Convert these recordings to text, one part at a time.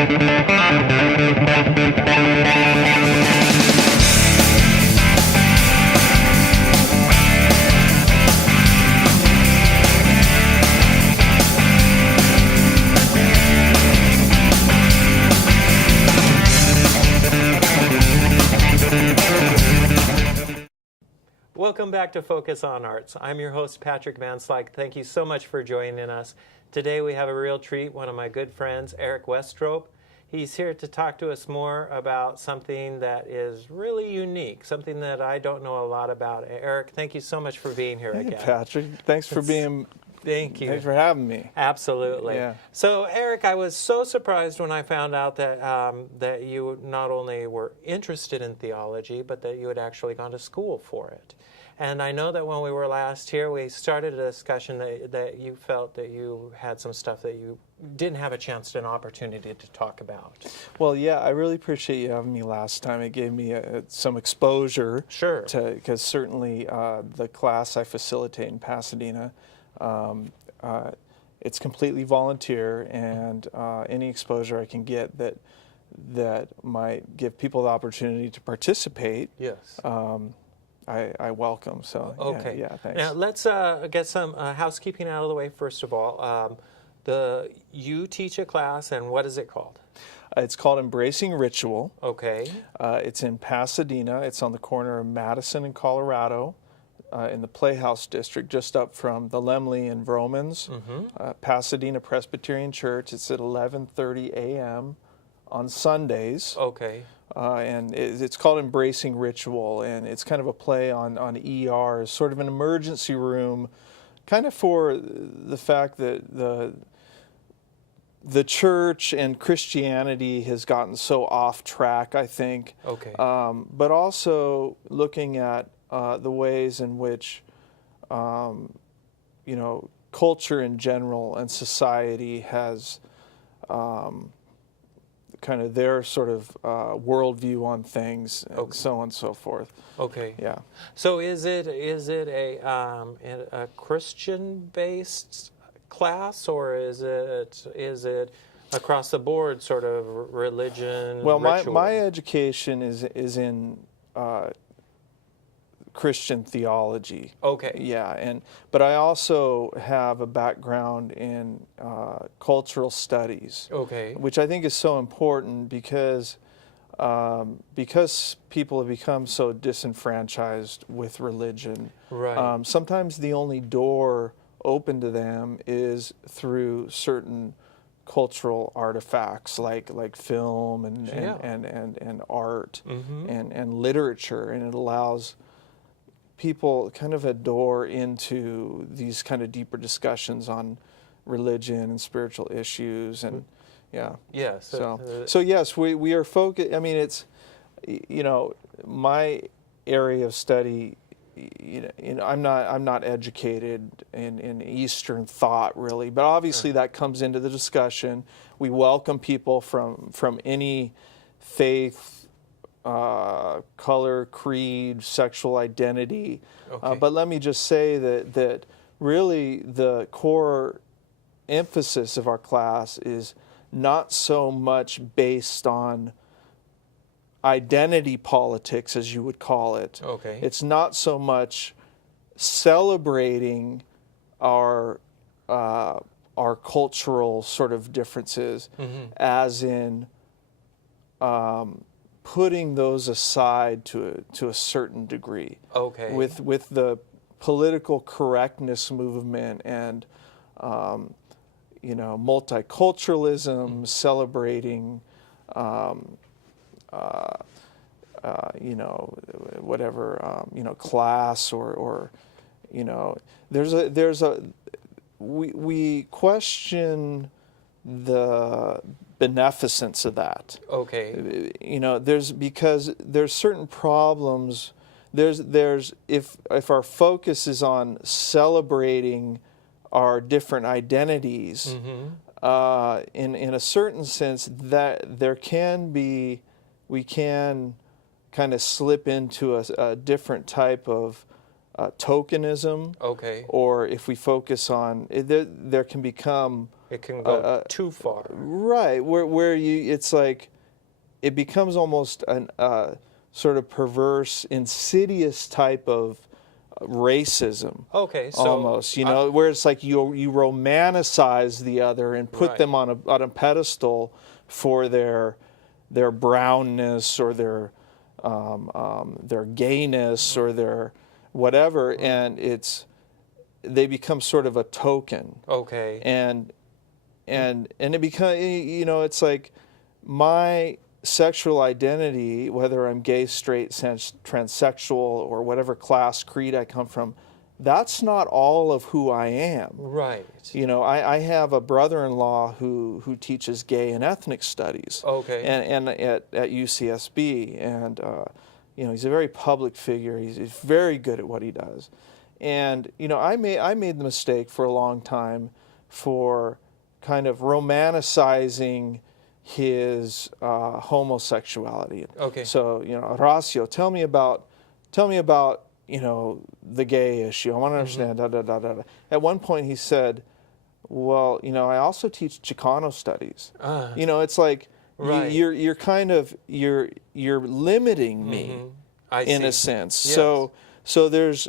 Welcome back to Focus on Arts. I'm your host, Patrick Van Slyke. Thank you so much for joining us. Today we have a real treat, one of my good friends, Eric Westrope. He's here to talk to us more about something that is really unique, something that I don't know a lot about. Eric, thank you so much for being here again. Hey, Patrick. Thanks for being... Thank you. Thanks for having me. Absolutely. Yeah. So, Eric, I was so surprised when I found out that that you not only were interested in theology, but that you had actually gone to school for it. And I know that when we were last here, we started a discussion that you felt that you had some stuff that you didn't have a chance and opportunity to talk about. Well, yeah, I really appreciate you having me last time. It gave me some exposure. Sure. Because certainly the class I facilitate in Pasadena, it's completely volunteer, and any exposure I can get that might give people the opportunity to participate. Yes. I welcome. So okay. Yeah, thanks. Now let's get some housekeeping out of the way first of all. You teach a class, and what is it called? It's called Embracing Ritual. Okay. It's in Pasadena. It's on the corner of Madison and Colorado, in the Playhouse District, just up from the Lemley and Vromans. Pasadena Presbyterian Church. It's at 11:30 a.m. on Sundays. Okay. And it's called Embracing Ritual, and it's kind of a play on ER, sort of an emergency room, kind of for the fact that the church and Christianity has gotten so off track, I think. Okay. But also looking at the ways in which, culture in general and society has kind of their sort of worldview on things, and so on and so forth. Okay. Yeah. So is it a Christian-based class, or is it across the board sort of religion? Well, ritual? my education is in Christian theology. Okay. Yeah, but I also have a background in cultural studies. Okay. Which I think is so important because people have become so disenfranchised with religion. Right. Sometimes the only door open to them is through certain cultural artifacts like film and art and literature, and it allows people kind of a door into these kind of deeper discussions on religion and spiritual issues, and Yes. So yes, we are focused. I mean, it's my area of study. I'm not educated in Eastern thought really, but obviously that comes into the discussion. We welcome people from any faith, color, creed, sexual identity. Okay. But let me just say that really the core emphasis of our class is not so much based on identity politics, as you would call it. Okay. It's not so much celebrating our cultural sort of differences, as in putting those aside to a certain degree. Okay. With the political correctness movement and multiculturalism, celebrating class or we question the beneficence of that. Okay. Because there's certain problems. There's if our focus is on celebrating our different identities, in a certain sense, that we can kind of slip into a different type of tokenism. Okay. Or if we focus on there can become It can go too far. Right, where it's like, it becomes almost an sort of perverse, insidious type of racism. Okay, so almost, where it's like you romanticize the other and put them on a pedestal for their brownness or their gayness or their whatever, and they become sort of a token. Okay. And it becomes, it's like my sexual identity, whether I'm gay, straight, transsexual, or whatever class, creed I come from, that's not all of who I am. Right. I have a brother-in-law who teaches gay and ethnic studies. Okay. And at UCSB, and he's a very public figure. He's very good at what he does. And I made the mistake for a long time for kind of romanticizing his homosexuality. Okay. So Horacio, tell me about the gay issue. I want to understand. Da, da, da, da, da. At one point, he said, "Well, I also teach Chicano studies." It's like right. you're kind of you're limiting me in a sense. Yes. So there's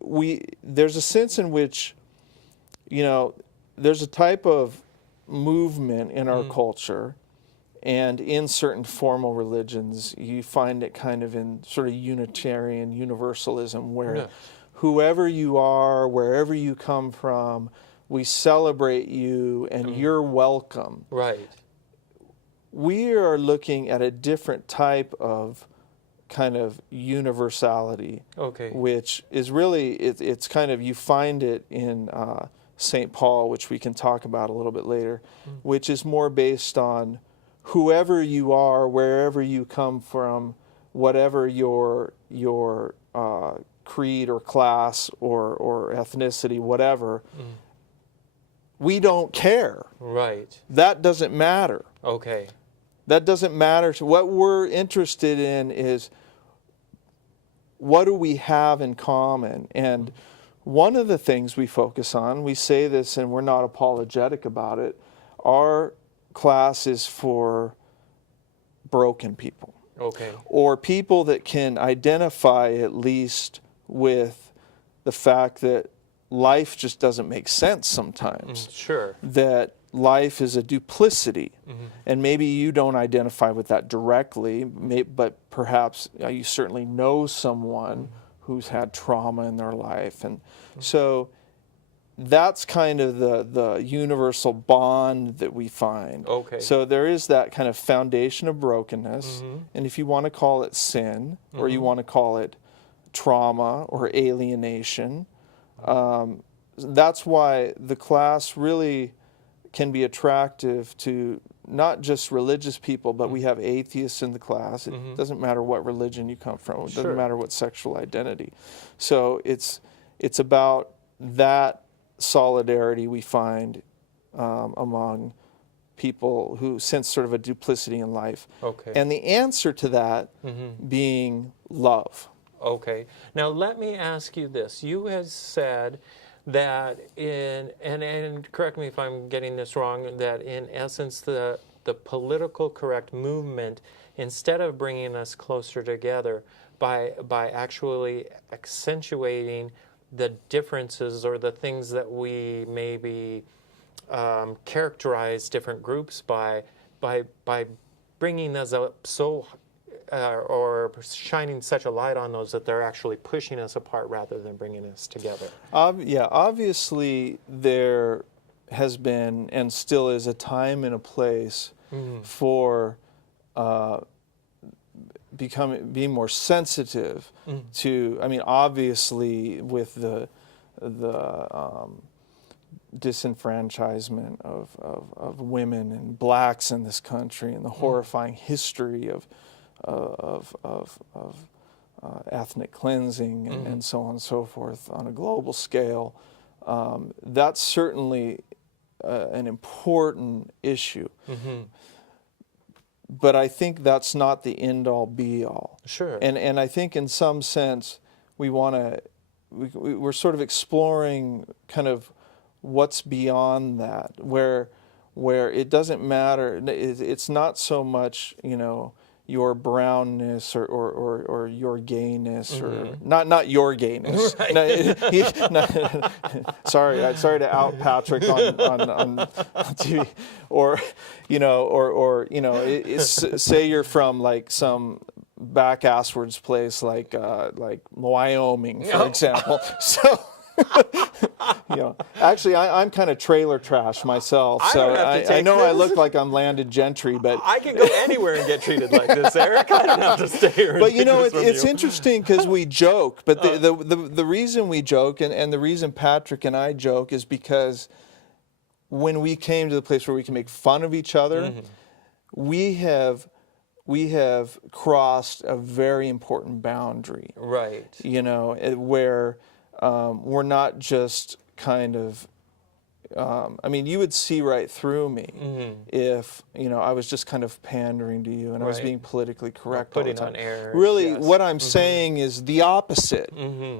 a sense in which there's a type of movement in our culture, and in certain formal religions, you find it kind of in sort of Unitarian Universalism, where whoever you are, wherever you come from, we celebrate you and you're welcome. Right. We are looking at a different type of kind of universality, which is really, it's kind of, you find it in St. Paul, which we can talk about a little bit later, which is more based on whoever you are, wherever you come from, whatever your creed or class or ethnicity, whatever, we don't care. Right. That doesn't matter. Okay. That doesn't matter. What we're interested in is, what do we have in common? And one of the things we focus on, we say this and we're not apologetic about it, our class is for broken people. Okay. Or people that can identify at least with the fact that life just doesn't make sense sometimes. Sure. That life is a duplicity. And maybe you don't identify with that directly, but perhaps you certainly know someone who's had trauma in their life. And so that's kind of the universal bond that we find. Okay. So there is that kind of foundation of brokenness, and if you want to call it sin, or you want to call it trauma or alienation, that's why the class really can be attractive to not just religious people, but we have atheists in the class. It doesn't matter what religion you come from. It doesn't matter what sexual identity. So it's about that solidarity we find among people who sense sort of a duplicity in life. Okay. And the answer to that being love. Okay. Now let me ask you this. You have said that and correct me if I'm getting this wrong, that in essence the political correct movement, instead of bringing us closer together by actually accentuating the differences or the things that we maybe characterize different groups by bringing us up so or shining such a light on those that they're actually pushing us apart rather than bringing us together. Obviously there has been and still is a time and a place for being more sensitive to. I mean, obviously with the disenfranchisement of women and blacks in this country, and the horrifying history of ethnic cleansing and so on and so forth on a global scale, that's certainly an important issue. But I think that's not the end-all, be-all. Sure. And I think in some sense we're sort of exploring kind of what's beyond that, where where it doesn't matter. It's not so much, your brownness or your gayness, or not your gayness. Right. Sorry to out Patrick on TV, or say you're from like some back asswards place like Wyoming, for example. So. Actually, I'm kind of trailer trash myself, so I know I look like I'm landed gentry, but I can go anywhere and get treated like this, Eric. I don't have to stay here. But it's interesting because we joke. But the reason we joke and the reason Patrick and I joke is because when we came to the place where we can make fun of each other, we have crossed a very important boundary. Right. Where we're not just kind of, you would see right through me if, I was just kind of pandering to you and I was being politically correct all the time. Putting on airs. Really, yes. what I'm saying is the opposite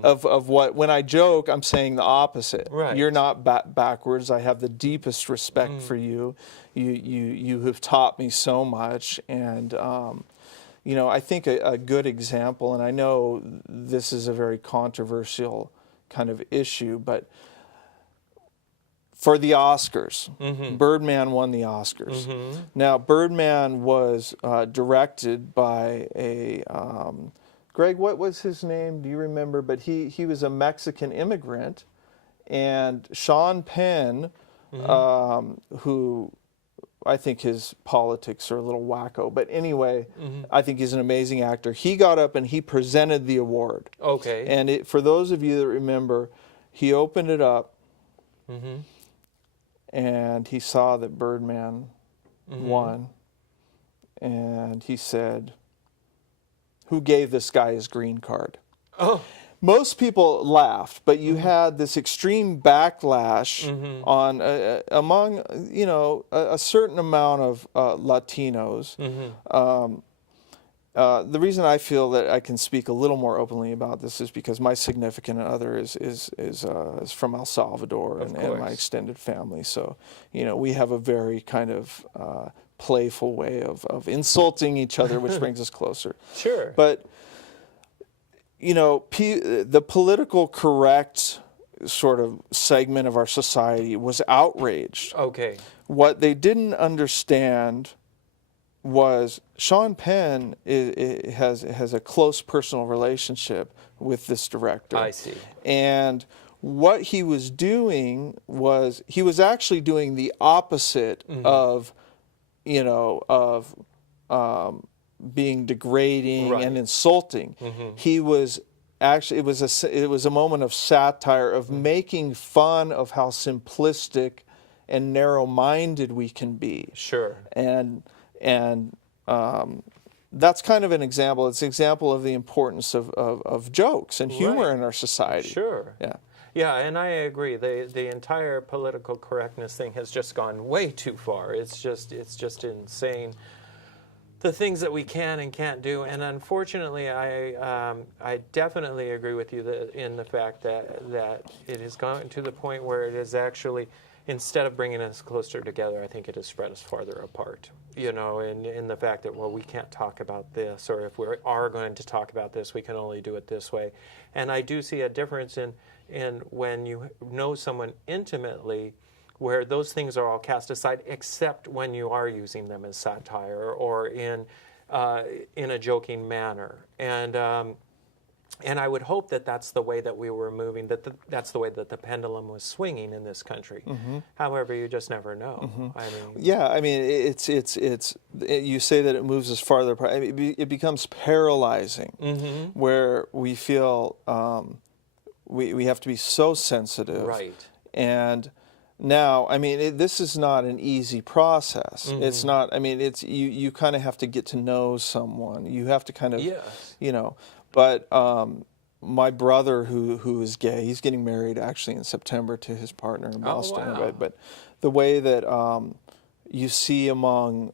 of what, when I joke, I'm saying the opposite. Right. You're not backwards. I have the deepest respect for you. You have taught me so much. And, I think a good example, and I know this is a very controversial kind of issue, but for the Oscars, Birdman won the Oscars. Now, Birdman was directed by a Greg. What was his name? Do you remember? But he was a Mexican immigrant, and Sean Penn, who I think his politics are a little wacko, but anyway, I think he's an amazing actor. He got up and he presented the award. Okay. And for those of you that remember, he opened it up and he saw that Birdman won. And he said, "Who gave this guy his green card?" Oh. Most people laughed, but you had this extreme backlash on among a certain amount of Latinos. The reason I feel that I can speak a little more openly about this is because my significant other is from El Salvador and my extended family. So we have a very kind of playful way of insulting each other, which brings us closer. Sure. But the political correct sort of segment of our society was outraged. Okay. What they didn't understand was Sean Penn has a close personal relationship with this director. I see. And what he was doing was he was actually doing the opposite of being degrading and insulting. He was actually it was a moment of satire, of making fun of how simplistic and narrow-minded we can be. Sure. And that's kind of an example. It's an example of the importance of jokes and humor in our society. Sure. Yeah. Yeah, and I agree. The entire political correctness thing has just gone way too far. It's just insane. The things that we can and can't do, and unfortunately, I definitely agree with you in the fact that it has gone to the point where it is actually, instead of bringing us closer together, I think it has spread us farther apart. In the fact that, we can't talk about this, or if we are going to talk about this, we can only do it this way. And I do see a difference in when you know someone intimately, where those things are all cast aside, except when you are using them as satire or in a joking manner. And I would hope that that's the way that we were moving, that's the way that the pendulum was swinging in this country. However, you just never know. It's you say that it moves us farther apart. It becomes paralyzing, where we feel we have to be so sensitive. Right. And now, this is not an easy process. It's not. It's you kind of have to get to know someone. You have to kind of, But my brother, who is gay, he's getting married actually in September to his partner in Boston. Oh, wow. But the way that you see among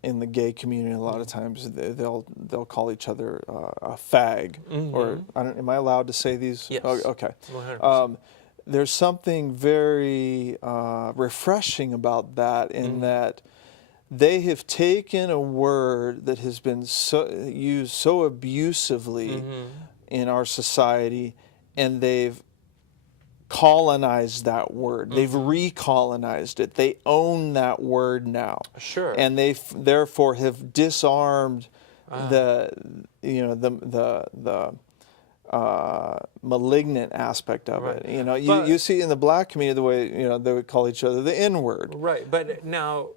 in the gay community, a lot of times they'll call each other a fag, or am I allowed to say these? Yes. Oh, okay. there's something very refreshing about that, in that they have taken a word that has been used so abusively in our society, and they've colonized that word. They've recolonized it. They own that word now. Sure. And they therefore have disarmed the malignant aspect of it. You know, you see in the black community the way, you know, they would call each other the N-word. Right. But now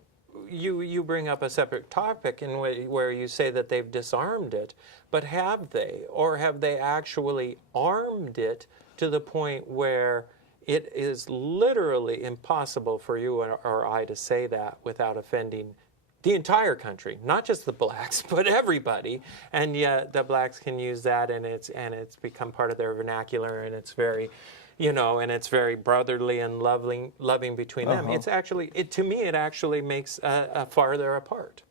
you bring up a separate topic in where you say that they've disarmed it, but have they? Or have they actually armed it to the point where it is literally impossible for you or I to say that without offending the entire country, not just the blacks, but everybody, and yet the blacks can use that, and it's become part of their vernacular, and it's very, you know, and it's very brotherly and loving between them. It's actually, to me, it actually makes a farther apart.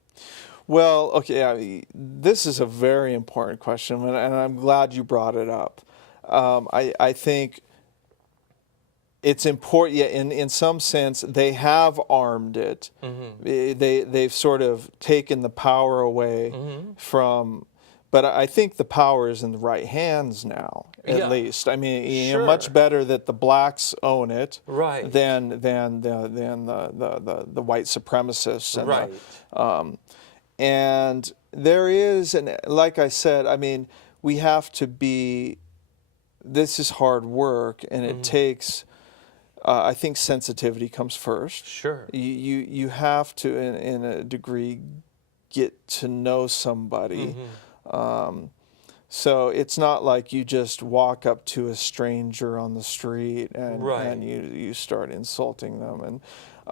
Well, okay, this is a very important question, and I'm glad you brought it up. I think it's important. Yeah, in some sense, they have armed it. They've sort of taken the power away from. But I think the power is in the right hands now, at least. I mean, you know, much better that the blacks own it, than the white supremacists. And and there is, and like I said, I mean, we have to be. This is hard work, and it takes. I think sensitivity comes first. Sure. You have to, in a degree, get to know somebody. So it's not like you just walk up to a stranger on the street and you start insulting them,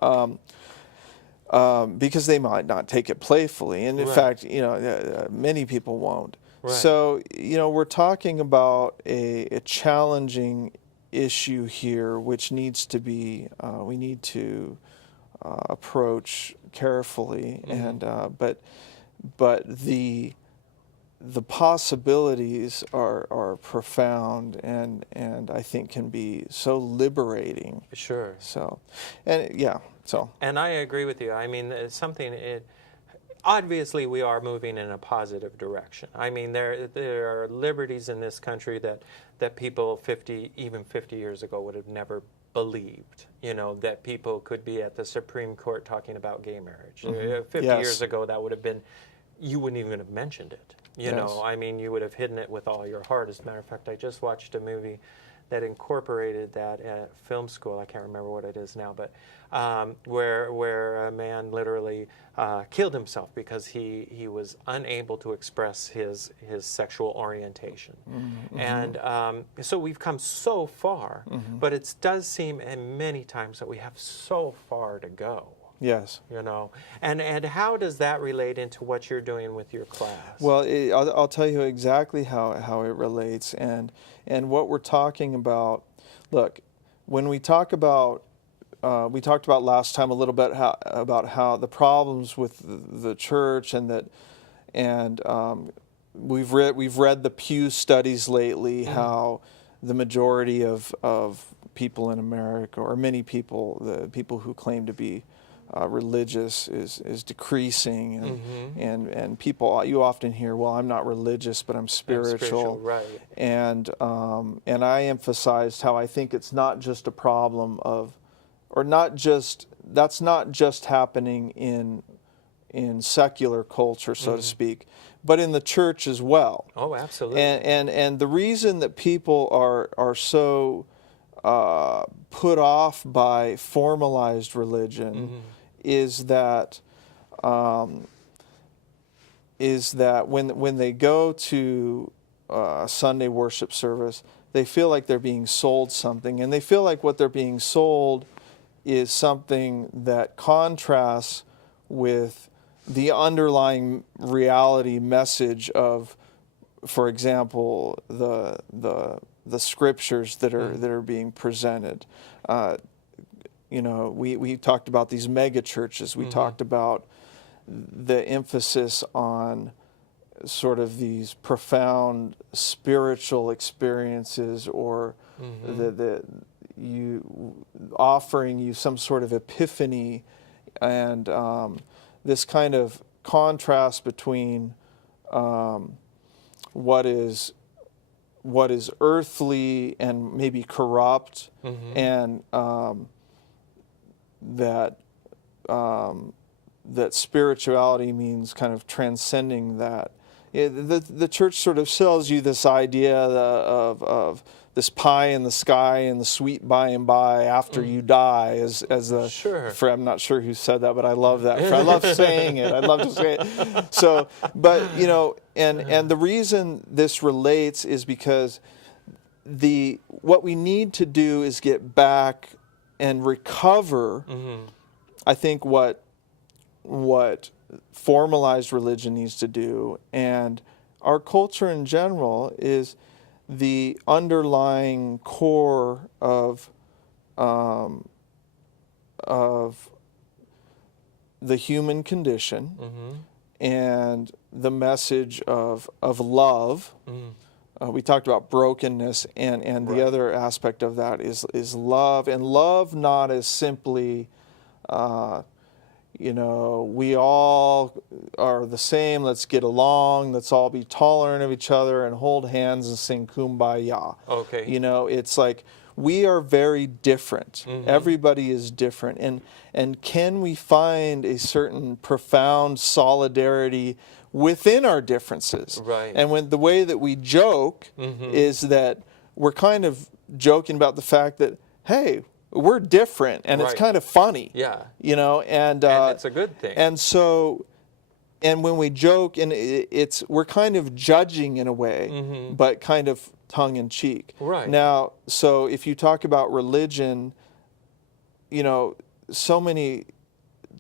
and because they might not take it playfully, and in fact, you know, many people won't. So, you know, we're talking about a challenging issue here, which needs to be we need to approach carefully, and but the possibilities are profound, and I think can be so liberating. Sure. So, and yeah, so. And I agree with you. I mean, it's something. Obviously, we are moving in a positive direction. I mean, there are liberties in this country that people even 50 years ago would have never believed. You know, that people could be at the Supreme Court talking about gay marriage. 50 years ago, that would have been, you wouldn't even have mentioned it. You know, I mean, you would have hidden it with all your heart. As a matter of fact, I just watched a movie that incorporated that at film school. I can't remember what it is now, but where a man literally killed himself because he was unable to express his sexual orientation. And so we've come so far, but it does seem many times that we have so far to go. Yes. You know, and how does that relate into what you're doing with your class? Well, I'll tell you exactly how it relates, and what we're talking about. Look, when we talk about, we talked about last time a little bit about how the problems with the church, and we've read the Pew studies lately, how the majority of people in America, or many people, the people who claim to be religious is decreasing, and people, you often hear, well, I'm not religious, but I'm spiritual. Right. And I emphasized how I think it's not just a problem of, or that's not just happening in secular culture, so to speak, but in the church as well. Oh, absolutely. And the reason that people are so put off by formalized religion is that when they go to a Sunday worship service, they feel like they're being sold something, and they feel like what they're being sold is something that contrasts with the underlying reality message of, for example, the scriptures that are being presented. You know, we talked about these mega churches. We talked about the emphasis on sort of these profound spiritual experiences, or offering you some sort of epiphany, and this kind of contrast between what is earthly and maybe corrupt, and that spirituality means kind of transcending that. The church sort of sells you this idea of this pie in the sky and the sweet by and by after you die, as the Sure. I'm not sure who said that, but I love that. I love saying it. I love to say it. So, but and the reason this relates is because what we need to do is get back and recover. I think what formalized religion needs to do, and our culture in general, is the underlying core of the human condition, and the message of love. We talked about brokenness, and the other aspect of that is love, and love not as simply we all are the same, let's get along, let's all be tolerant of each other and hold hands and sing Kumbaya. Okay. It's like we are very different. Everybody is different. And can we find a certain profound solidarity within our differences? Right. And when the way that we joke is that we're kind of joking about the fact that, hey, we're different, and it's kind of funny. Yeah. And it's a good thing. And so, and when we joke, and we're kind of judging in a way, but kind of tongue in cheek. Right. Now, so if you talk about religion, so many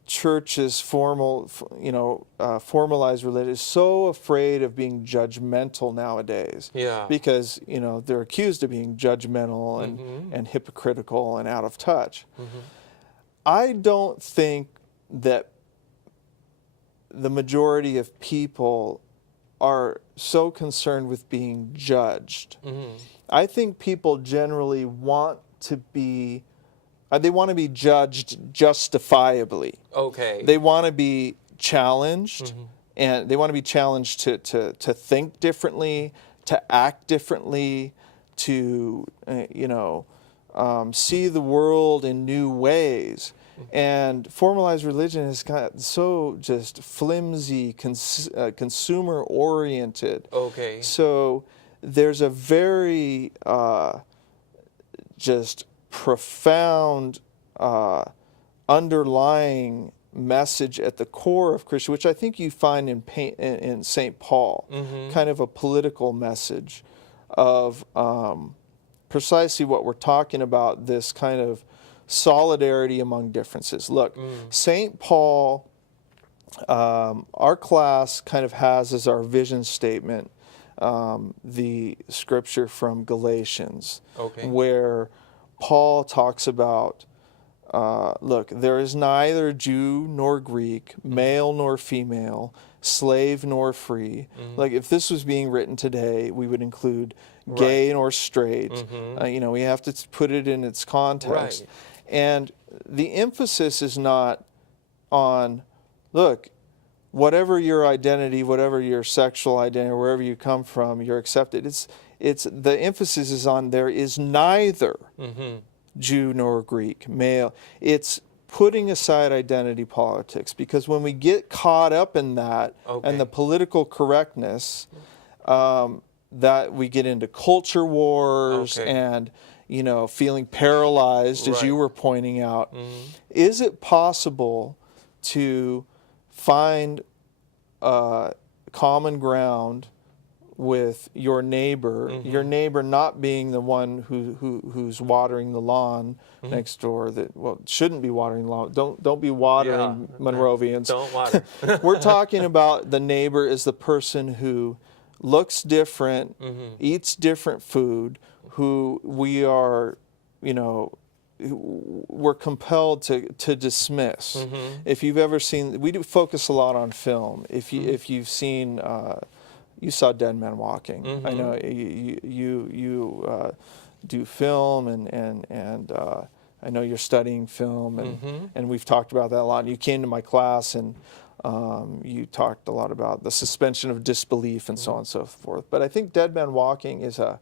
churches formalized religion is so afraid of being judgmental nowadays. Yeah. Because they're accused of being judgmental and hypocritical and out of touch. I don't think that the majority of people are so concerned with being judged. I think people generally want to be they want to be judged justifiably. Okay. They want to be challenged, and they want to be challenged to think differently, to act differently, to see the world in new ways. And formalized religion has got so just flimsy, consumer oriented. Okay. So there's a very just profound underlying message at the core of Christianity, which I think you find in St. Paul, kind of a political message of precisely what we're talking about, this kind of solidarity among differences. Look, St. Paul, our class kind of has as our vision statement the scripture from Galatians, where Paul talks about, look, there is neither Jew nor Greek, male nor female, slave nor free. Like if this was being written today, we would include gay nor straight. We have to put it in its context. And the emphasis is not on, look, whatever your identity, whatever your sexual identity, wherever you come from, you're accepted. It's the emphasis is on there is neither Jew nor Greek, male. It's putting aside identity politics, because when we get caught up in that and the political correctness, that we get into culture wars and feeling paralyzed, as you were pointing out. Is it possible to find common ground with your neighbor not being the one who's watering the lawn next door, that shouldn't be watering the lawn. Don't be watering, Monrovians. Don't water. We're talking about the neighbor is the person who looks different, eats different food, who we are, we're compelled to dismiss. If you've ever seen, we do focus a lot on film. If you've seen, you saw Dead Men Walking. I know you do film, and I know you're studying film, and we've talked about that a lot. And you came to my class, and you talked a lot about the suspension of disbelief and so on and so forth. But I think Dead Man Walking is a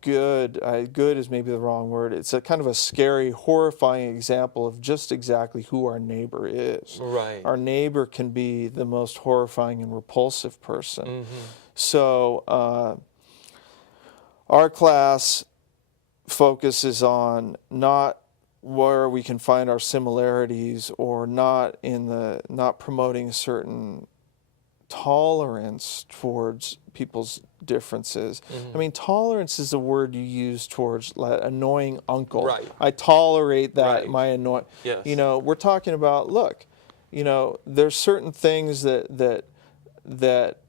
good is maybe the wrong word. It's a kind of a scary, horrifying example of just exactly who our neighbor is. Right. Our neighbor can be the most horrifying and repulsive person. So our class focuses on not where we can find our similarities, or not promoting a certain tolerance towards people's differences. I mean, tolerance is a word you use towards annoying uncle. Right. I tolerate that, Right. my annoying. Yes. You know, we're talking about, look, you know, there's certain things that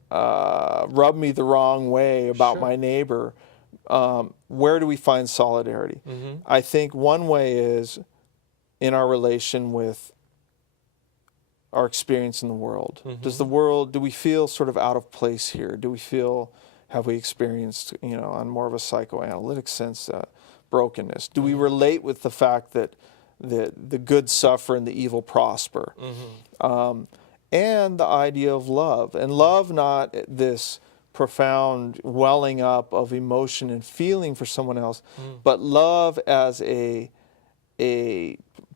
rub me the wrong way about my neighbor. Where do we find solidarity? I think one way is in our relation with our experience in the world. Do we feel sort of out of place here? Have we experienced, you know, on more of a psychoanalytic sense, brokenness? Do we relate with the fact that the good suffer and the evil prosper? And the idea of love. And love, not this profound welling up of emotion and feeling for someone else, but love as a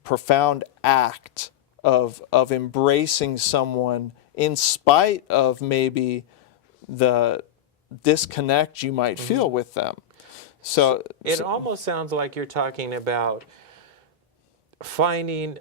profound act of embracing someone in spite of maybe the disconnect you might feel with them. So it almost sounds like you're talking about finding,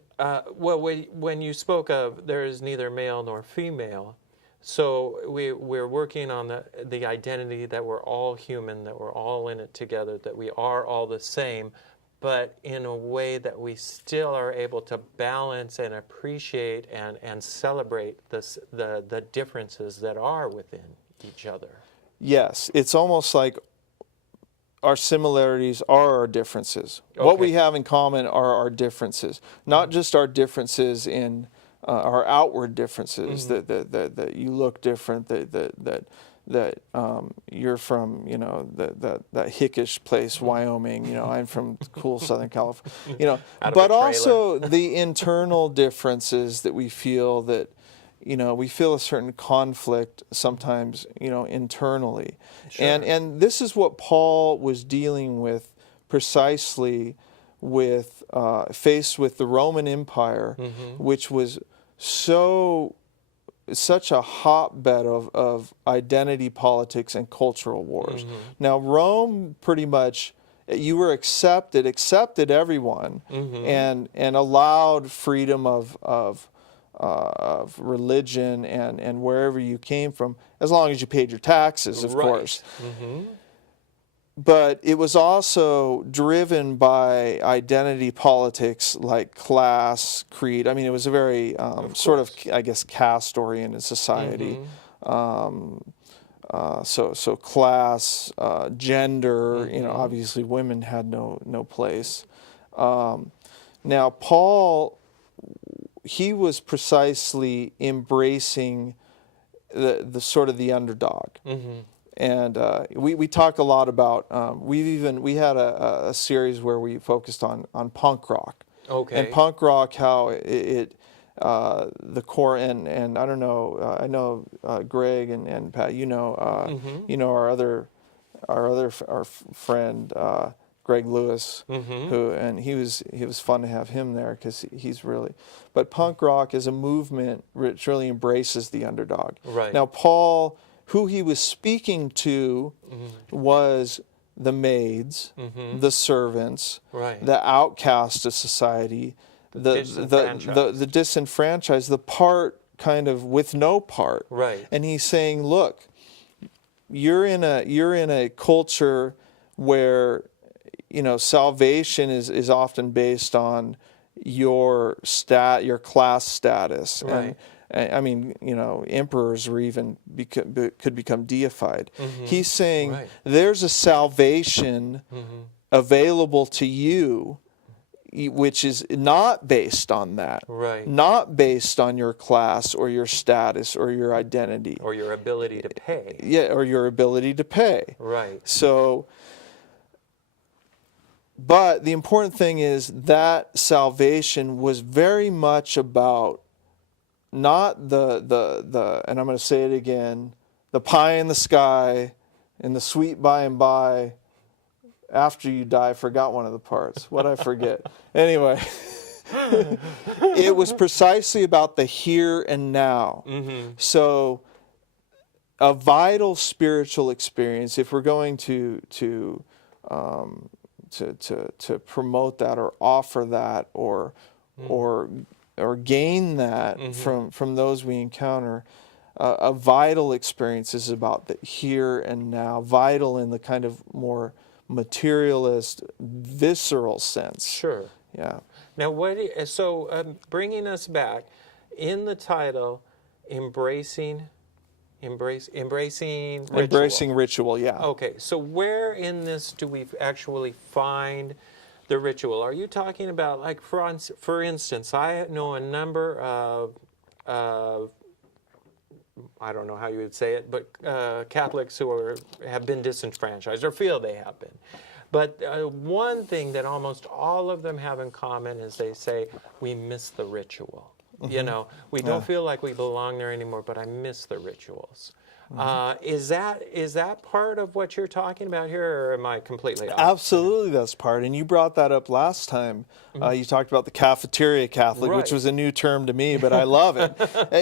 when you spoke of there is neither male nor female, so we're working on the identity that we're all human, that we're all in it together, that we are all the same, but in a way that we still are able to balance and appreciate and celebrate the differences that are within each other. Yes, it's almost like our similarities are our differences. Okay. What we have in common are our differences, not just our differences in our outward differences, that you look different, that you're from, you know, that hickish place, Wyoming, you know, I'm from cool Southern California, you know, but also the internal differences that we feel, that, you know, we feel a certain conflict sometimes, you know, internally. Sure. And this is what Paul was dealing with precisely with, faced with the Roman Empire, which was such a hotbed of identity politics and cultural wars. Now, Rome pretty much, you were accepted everyone, and allowed freedom of religion and wherever you came from, as long as you paid your taxes, of course. But it was also driven by identity politics like class, creed. I mean, it was a very sort of, I guess, caste-oriented society. So class, gender, you know, obviously women had no place. Now, Paul, he was precisely embracing the sort of the underdog. And we talk a lot about, we had a series where we focused on punk rock. Okay. And punk rock, how the core, and I don't know, I know Greg and Pat, you know, our friend Greg Lewis, who, and he was fun to have him there because he's really, but punk rock is a movement which really embraces the underdog. Right. Now, Paul, who he was speaking to was the maids, the servants, the outcast of society, the disenfranchised, the part kind of with no part. Right. And he's saying, look, you're in a culture where, you know, salvation is often based on your class status. Right. And I mean, you know, emperors were even could become deified. He's saying there's a salvation available to you which is not based on that. Right. Not based on your class or your status or your identity. Or your ability to pay. Yeah, or your ability to pay. Right. So, but the important thing is that salvation was very much about not the and I'm going to say it again, the pie in the sky and the sweet by and by after you die. I forgot one of the parts. What I forget. Anyway, it was precisely about the here and now. Mm-hmm. So a vital spiritual experience, if we're going to promote that or offer that or gain that from those we encounter, a vital experience is about the here and now, vital in the kind of more materialist, visceral sense. Sure. Yeah. Now, bringing us back, in the title, embracing ritual, yeah. Okay, so where in this do we actually find the ritual? Are you talking about, like, for instance, I know a number of I don't know how you would say it, but Catholics who have been disenfranchised or feel they have been. But one thing that almost all of them have in common is they say, we miss the ritual. Mm-hmm. You know, we don't feel like we belong there anymore, but I miss the rituals. Mm-hmm. Is that part of what you're talking about here, or am I completely off? Absolutely, that's part. And you brought that up last time. Mm-hmm. You talked about the cafeteria Catholic, right, which was a new term to me, but I love it.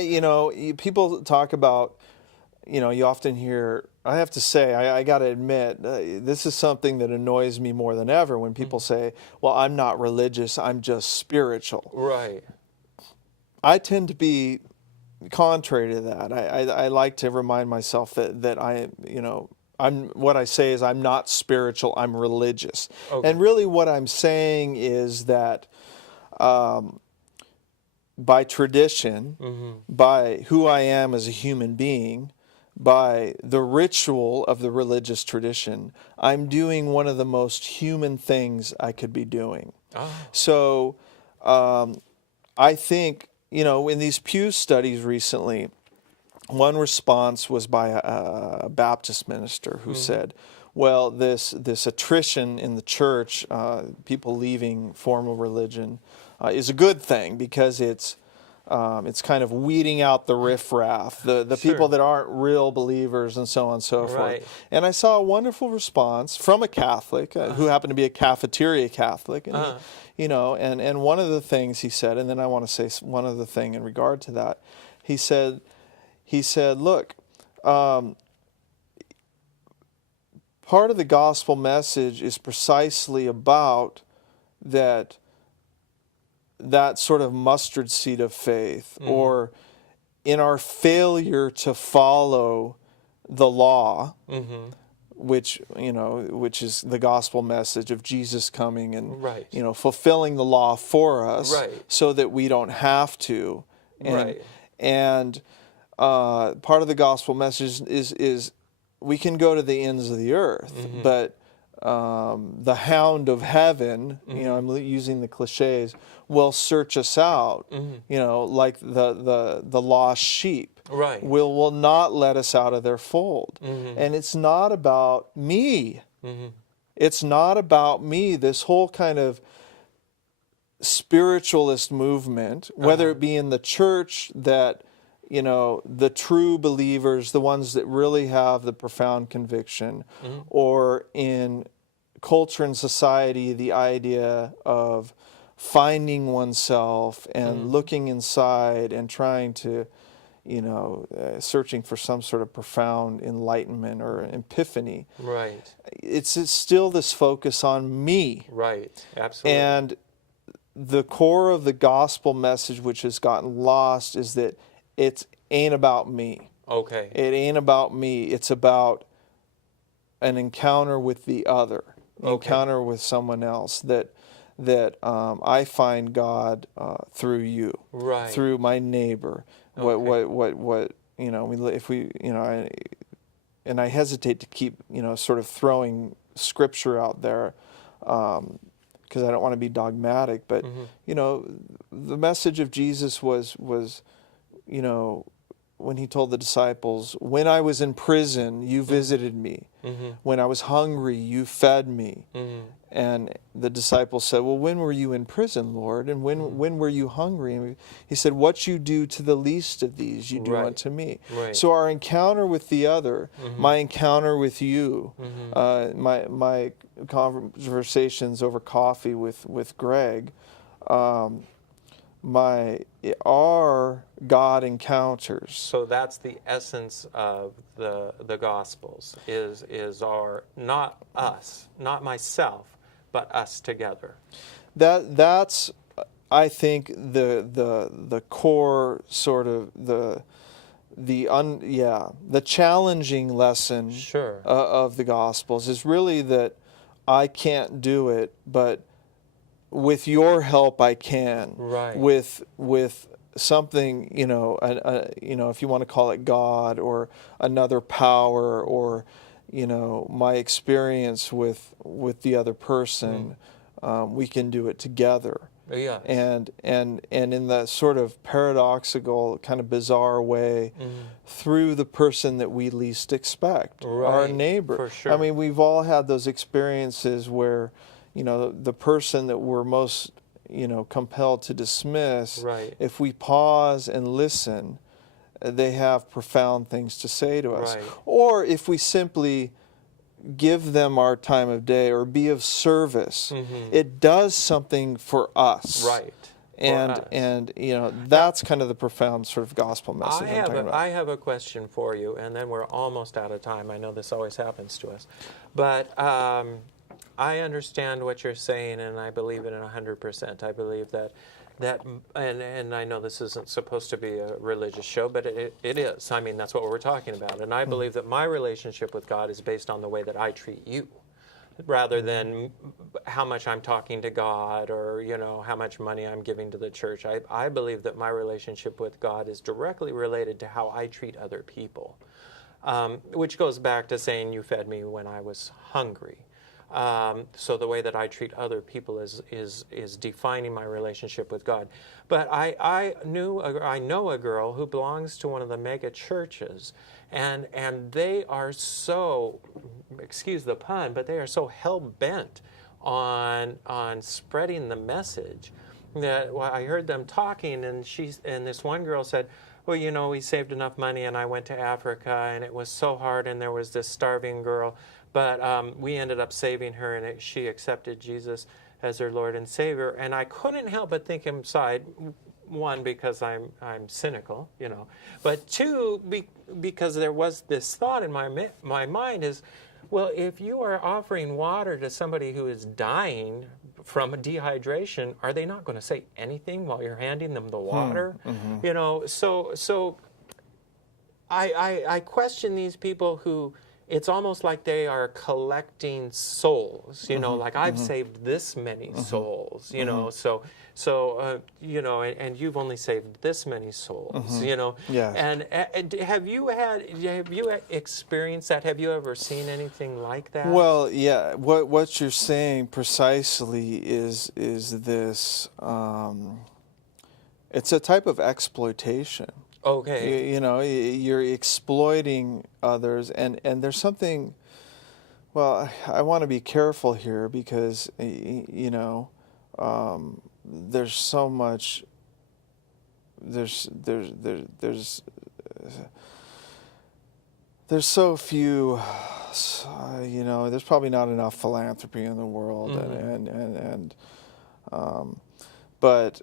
You know, people talk about, you know, you often hear, I have to say, I got to admit, this is something that annoys me more than ever when people say, well, I'm not religious, I'm just spiritual. Right. I tend to be contrary to that. I like to remind myself that what I say is I'm not spiritual, I'm religious. Okay. And really what I'm saying is that by tradition, mm-hmm, by who I am as a human being, by the ritual of the religious tradition, I'm doing one of the most human things I could be doing. Oh. So I think, you know, in these Pew studies recently, one response was by a Baptist minister who said, well, this attrition in the church, people leaving formal religion, is a good thing because it's kind of weeding out the riffraff, the sure, people that aren't real believers and so on and so right, forth. And I saw a wonderful response from a Catholic who happened to be a cafeteria Catholic. And you know, and one of the things he said, and then I want to say one other thing in regard to that. He said, look, part of the gospel message is precisely about that sort of mustard seed of faith, mm-hmm, or in our failure to follow the law, mm-hmm, which is the gospel message of Jesus coming and, right, you know, fulfilling the law for us, right, so that we don't have to. And, right. And part of the gospel message is we can go to the ends of the earth, mm-hmm, but the hound of heaven, mm-hmm, you know, I'm using the cliches, will search us out, mm-hmm, you know, like the lost sheep. Right. Will not let us out of their fold. Mm-hmm. And it's not about me. Mm-hmm. It's not about me. This whole kind of spiritualist movement, whether it be in the church that, you know, the true believers, the ones that really have the profound conviction, mm-hmm, or in culture and society, the idea of finding oneself and, mm-hmm, looking inside and trying to, you know, searching for some sort of profound enlightenment or epiphany. Right. It's still this focus on me. Right. Absolutely. And the core of the gospel message, which has gotten lost, is that it ain't about me. Okay. It ain't about me. It's about an encounter with the other, encounter with someone else, that I find God through you, right, through my neighbor. What you know, if we, you know, and I hesitate to keep, you know, sort of throwing scripture out there, because I don't want to be dogmatic, but the message of Jesus was when he told the disciples, when I was in prison, you visited me. When I was hungry, you fed me. And the disciples said, well, when were you in prison, Lord? And when were you hungry? And he said, what you do to the least of these, you do unto me. So our encounter with the other, my encounter with you, my conversations over coffee with Greg, our God encounters. So that's the essence of the Gospels, is our, not us, not myself, but us together. That's, I think, the core sort of the challenging lesson of the Gospels is really that I can't do it, but with your help I can. Right. With something, if you want to call it God or another power or my experience with the other person, we can do it together. Yes. And in the sort of paradoxical, kind of bizarre way, through the person that we least expect, our neighbor. For sure. I mean, we've all had those experiences where, the person that we're most, compelled to dismiss, if we pause and listen, they have profound things to say to us. Or if we simply give them our time of day or be of service, it does something for us. And that's kind of the profound sort of gospel message I'm talking about. I have a question for you, and then we're almost out of time. I know this always happens to us. But I understand what you're saying, and I believe it in 100%. I believe that, and I know this isn't supposed to be a religious show, but it is. I mean, that's what we're talking about. And I believe that my relationship with God is based on the way that I treat you, rather than how much I'm talking to God or, how much money I'm giving to the church. I believe that my relationship with God is directly related to how I treat other people, which goes back to saying you fed me when I was hungry. So the way that I treat other people is defining my relationship with God. But I know a girl who belongs to one of the mega churches, and they are so, excuse the pun, but they are so hell-bent on spreading the message that I heard them talking, and this one girl said, well, we saved enough money and I went to Africa and it was so hard and there was this starving girl, but we ended up saving her and she accepted Jesus as her Lord and Savior. And I couldn't help but think inside, one, because I'm cynical, but two, because there was this thought in my mind is, well, if you are offering water to somebody who is dying from dehydration, are they not going to say anything while you're handing them the water? So I question these people who, it's almost like they are collecting souls, like I've saved this many souls, so and you've only saved this many souls, Yes. And have you experienced that? Have you ever seen anything like that? Well, yeah. What you're saying precisely is this. It's a type of exploitation. Okay. You're exploiting others, and there's something. Well, I want to be careful here because there's so much. There's so few. There's probably not enough philanthropy in the world, but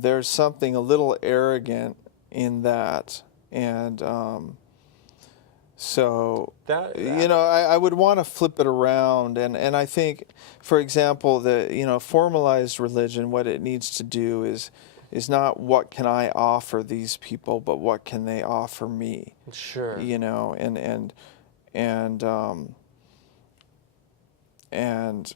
there's something a little arrogant in that, and I would want to flip it around, and I think, for example, the formalized religion, what it needs to do is not what can I offer these people, but what can they offer me. Sure. And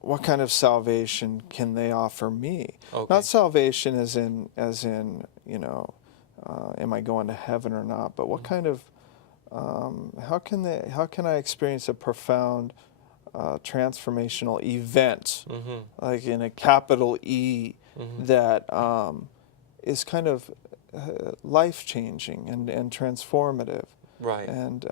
what kind of salvation can they offer me? Okay. Not salvation as in am I going to heaven or not? But what kind of how can I experience a profound transformational event, like in a capital E, that is kind of life-changing and transformative. Right. And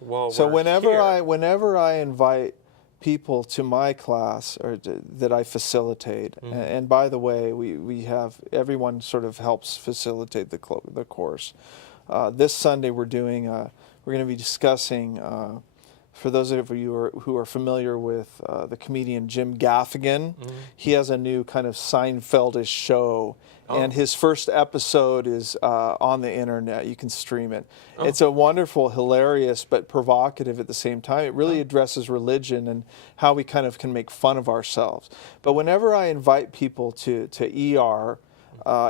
well, so here. whenever I invite people to my class or that I facilitate, and by the way, we have everyone sort of helps facilitate the course. This Sunday we're going to be discussing. For those of you who are familiar with the comedian Jim Gaffigan, he has a new kind of Seinfeldish show, and his first episode is on the internet. You can stream it. It's a wonderful, hilarious, but provocative at the same time. It really addresses religion and how we kind of can make fun of ourselves. But whenever I invite people to ER,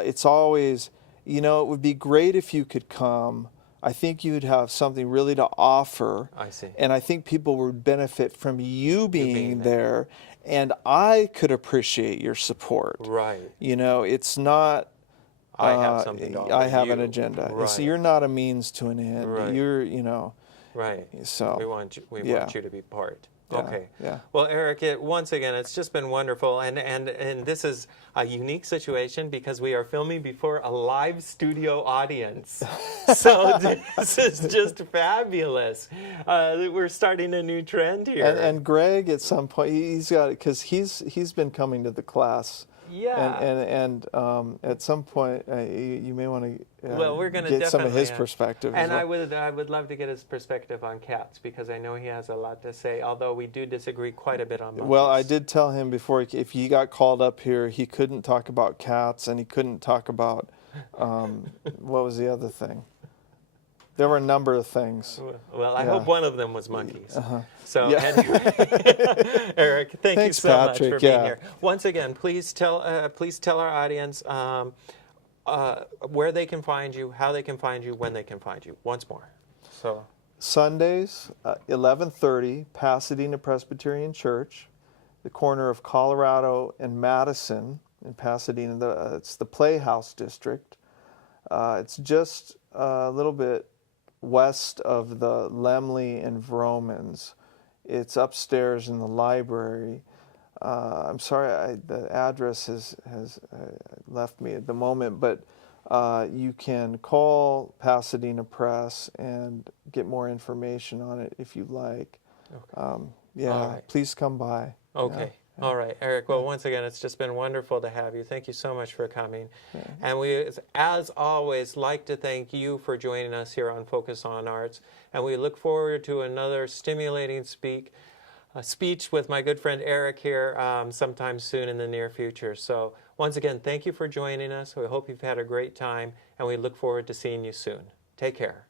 it's always, it would be great if you could come. I think you'd have something really to offer. I see. And I think people would benefit from you being there. And I could appreciate your support. Right. It's not... I have something to offer I have an you. agenda. Right. So you're not a means to an end. Right. You're, Right. So... We want you to be part. Yeah, okay. Yeah. Well, Eric, once again, it's just been wonderful, and this is a unique situation because we are filming before a live studio audience. So this is just fabulous. We're starting a new trend here. And Greg, at some point, he's got it because he's been coming to the class. Yeah. And at some point, you may want to we're going to get some of his perspective. And as well. I would love to get his perspective on cats because I know he has a lot to say, although we do disagree quite a bit on monkeys. Well, I did tell him before, if he got called up here, he couldn't talk about cats and he couldn't talk about, what was the other thing? There were a number of things. Well, I hope one of them was monkeys. So Yeah. anyway, Eric, thank Thanks, you so Patrick. much for being here. Once again, please tell our audience where they can find you, how they can find you, when they can find you. Once more. So Sundays, 11:30, Pasadena Presbyterian Church, the corner of Colorado and Madison in Pasadena. It's the Playhouse District. It's just a little bit west of the Lemley and Vromans. It's upstairs in the library. I'm sorry, the address has left me at the moment, but you can call Pasadena Press and get more information on it if you'd like. Okay. Please come by. Okay. Yeah. All right, Eric. Well, once again, it's just been wonderful to have you. Thank you so much for coming. And we, as always, like to thank you for joining us here on Focus on Arts. And we look forward to another stimulating speech with my good friend Eric here sometime soon in the near future. So once again, thank you for joining us. We hope you've had a great time, and we look forward to seeing you soon. Take care.